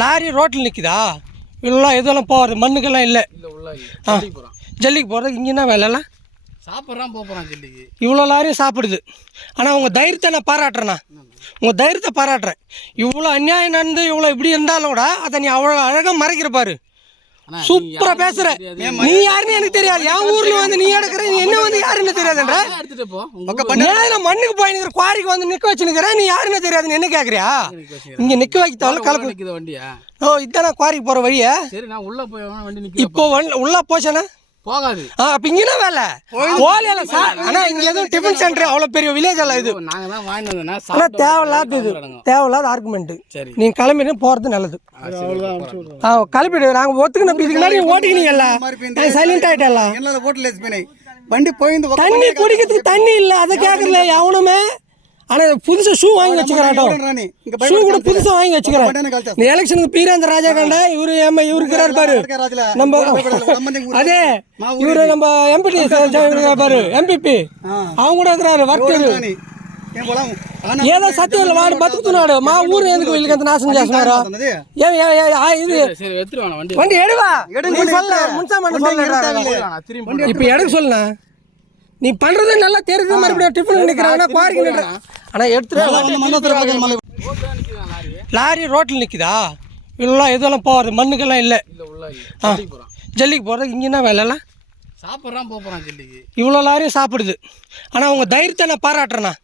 Lorry ரோட்டில் நிற்குதா? இதெல்லாம் எதெல்லாம் போகிறது மண்ணுக்கெல்லாம் இல்லை. ஜல்லிக்கு போகிறதுக்கு இங்கே என்ன வேலைலாம் சாப்பிட்றான் போகிறான் ஜல்லிக்கு. இவ்வளோ லாரியும் சாப்பிடுது. ஆனால் உங்கள் தைரியத்தை நான் பாராட்டுறேண்ணா, உங்கள் தைரியத்தை பாராட்டுறேன். இவ்வளோ அநியாயம் நடந்து இவ்வளோ இப்படி இருந்தாலும் கூட அதை நீ அவ்வளோ அழகாக மறைக்கிற பாரு. சூப்பரா பேசுற. நீ யாருன்னு எனக்கு தெரியாது. என் ஊர்ல வந்து நீ எடுக்கிற, நீ என்ன வந்து யாருன்னு தெரியாதுன்ற. மண்ணுக்கு போய் நிக்கிற குவாரிக்கு வந்து நிக்க வச்சுருக்கிற, நீ யாருன்னு தெரியாதுன்னு என்ன கேக்குறியா? இங்க நிக்க வைக்க கலப்பு வண்டியா? ஓ இதான குவாரிக்கு போற வழியா? சரி நான் உள்ள போய் வண்டி நிக்க. இப்போ உள்ள போச்சேனா போகாது. அப்ப இங்கனா வேலை ஓலையில சார். ஆனா இங்க எதுவும் டிஃபன் சென்டர் அவ்வளவு பெரிய வில்லேஜ் அல்ல இது. நாங்க தான் வாங்கிட்டு வந்தோம்னா ஆனா தேவையில்லாத இது, தேவையில்லாத ஆர்குமெண்ட். நீங்க கிளம்பிட்டு போறது நல்லது. கிளம்பிடு. நாங்க ஒத்துக்கணும். இதுக்கு முன்னாடி ஓட்டிக்கினீங்கல்ல, சைலண்ட் ஆயிட்டல. வண்டி போய் தண்ணி குடிக்கிறதுக்கு தண்ணி இல்ல, அதை கேட்கல எவனுமே. ஆனா புதுசா ஷூ வாங்கி வச்சுக்கிறான். ஷூ கூட புதுசா வாங்கி வச்சுக்கிறான். நீ எலெக்ஷனுக்கு பீராந்த ராஜா கண்ட இவரு இவரு பாரு. நம்ம அதே இவரு நம்ம எம்பி பாரு, எம்பிபி அவங்க கூட இருக்கிறாரு. வர்க்கர் ஏதோ சத்தியம் வாடு பத்துக்குனாடு மா ஊர் எதுக்கு வீட்டுக்கு அந்த நாசம் చేస్తున్నారు. இது வண்டி எடுவா இப்ப எடுக்க சொல்லுண்ணா. நீ பண்றது நல்லா தெரியுது. மறுபடியும் டிஃபன் நிக்கிறாங்கன்னா குவாரிக்கு நிற்கிறான். ஆனா எடுத்துட்டு லாரி ரோட்டில் நிற்குதா? இதெல்லாம் எதெல்லாம் போகிறது மண்ணுக்கெல்லாம் இல்லை. ஜல்லிக்கு போகிறதுக்கு இங்கே என்ன வேலைலாம் சாப்பிட்றான் போகிறான் ஜல்லிக்கு. இவ்வளோ லாரியும் சாப்பிடுது. ஆனால் உங்கள் தைரியத்தை நான் பாராட்டுறேண்ணா,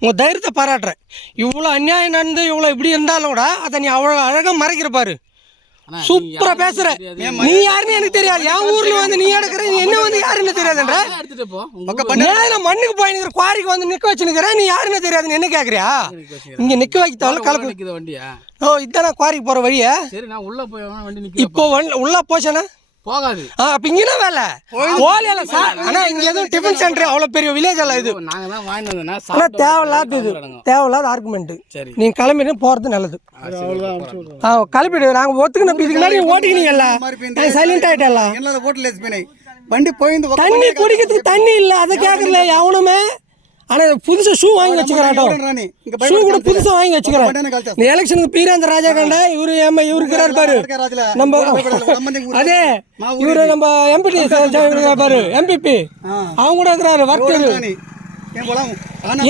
உங்கள் தைரியத்தை பாராட்டுறேன். இவ்வளோ அநியாயம் நடந்து இவ்வளோ இப்படி இருந்தாலும் கூட அதை நீ அவ்வளோ அழகாக மறைக்கிற பாரு. சூப்பரா பேசுற. நீ யாருன்னு எனக்கு தெரியாது. என் ஊர்ல வந்து நீ எடுக்கிற, நீ என்ன வந்து யாருன்னு தெரியாதுன்ற. மண்ணுக்கு போய் நிக்கிற குவாரிக்கு வந்து நிக்க வச்சுருக்கிற, நீ யாருன்னு தெரியாதுன்னு என்ன கேக்குறியா? இங்க நிக்க வைக்க கலப்பு வண்டியா? ஓ இதான குவாரிக்கு போற வழியா? சரி நான் உள்ள போய் வண்டி நிக்க. இப்போ உள்ள போச்சேனா போகாது. அப்ப இங்கனா வேலை ஓலையில சார். ஆனா இங்க எதுவும் டிஃபன் சென்டர் அவ்வளவு பெரிய வில்லேஜ் அல்ல இது. நாங்க தான் வாங்கிட்டு வந்தோம்னா ஆனா தேவையில்லாத இது, தேவையில்லாத ஆர்குமெண்ட். நீங்க கிளம்பிட்டு போறது நல்லது. கிளம்பிடு. நாங்க ஒத்துக்கணும். இதுக்கு முன்னாடி ஓட்டிக்கினீங்கல்ல, சைலண்ட் ஆயிட்டல. வண்டி போய் தண்ணி குடிக்கிறதுக்கு தண்ணி இல்ல, அதை கேட்கல எவனுமே. ஆனா புதுசா ஷூ வாங்கி வச்சுக்கிறான். ஷூ கூட புதுசா வாங்கி வச்சுக்கிறான். நீ எலெக்ஷனுக்கு பீராந்த ராஜா கண்ட இவரு இவரு பாரு. நம்ம அதே இவரு நம்ம எம்பி பாரு, எம்பிபி அவங்க கூட இருக்கிறாரு. வர்க்கர்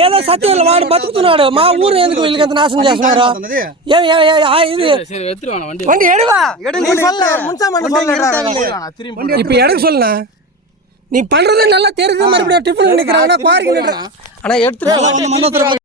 ஏதோ சத்தியம் வாடு பத்துக்குனாடு மா ஊர் எதுக்கு வீட்டுக்கு அந்த நாசம் చేస్తున్నారు. இது வண்டி எடுவா இப்ப எடுக்க சொல்லுண்ணா. நீ பண்றது நல்லா தெரியுது. மறுபடியும் டிஃபன் நிக்கிறாங்கன்னா குவாரிக்கு நிற்கிறான். ஆனா எடுத்துட்டு